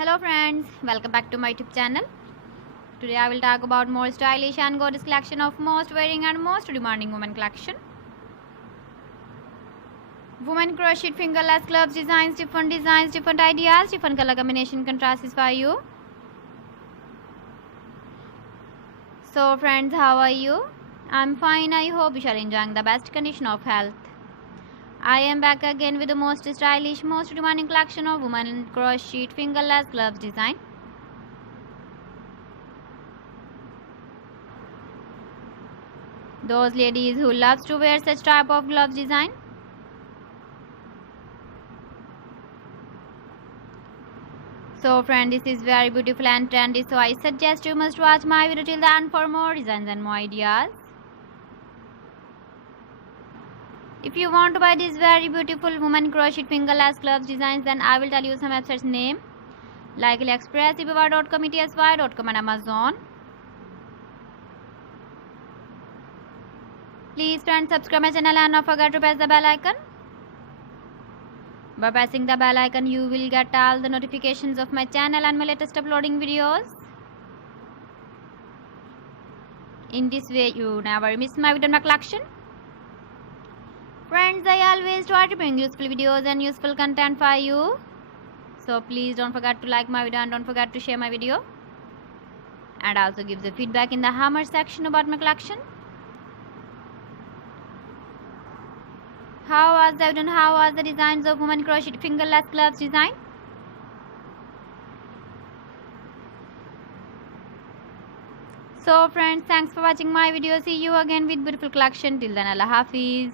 Hello friends, welcome back to my YouTube channel. Today I will talk about more stylish and gorgeous collection of most wearing and most demanding women collection. Women crochet fingerless gloves designs, different ideas, different color combination contrasts for you. So friends, how are you? I'm fine. I hope you are enjoying the best condition of health. I am back again with the most stylish, most demanding collection of women crochet fingerless gloves design. Those ladies who loves to wear such type of gloves design. So friend, this is very beautiful and trendy, so I suggest you must watch my video till the end for more designs and more ideas. If you want to buy these very beautiful woman crochet fingerless gloves designs, then I will tell you some websites name like AliExpress, eBay.com, ETSY.com and Amazon. Please friends, subscribe my channel and not forget to press the bell icon. By pressing the bell icon, you will get all the notifications of my channel and my latest uploading videos. In this way, you never miss my video collection. Friends, I always try to bring useful videos and useful content for you. So please don't forget to like my video and don't forget to share my video. And also give the feedback in the hammer section about my collection. How was the video and how was the designs of women crochet fingerless gloves design? So friends, thanks for watching my video. See you again with beautiful collection. Till then, Allah Hafiz.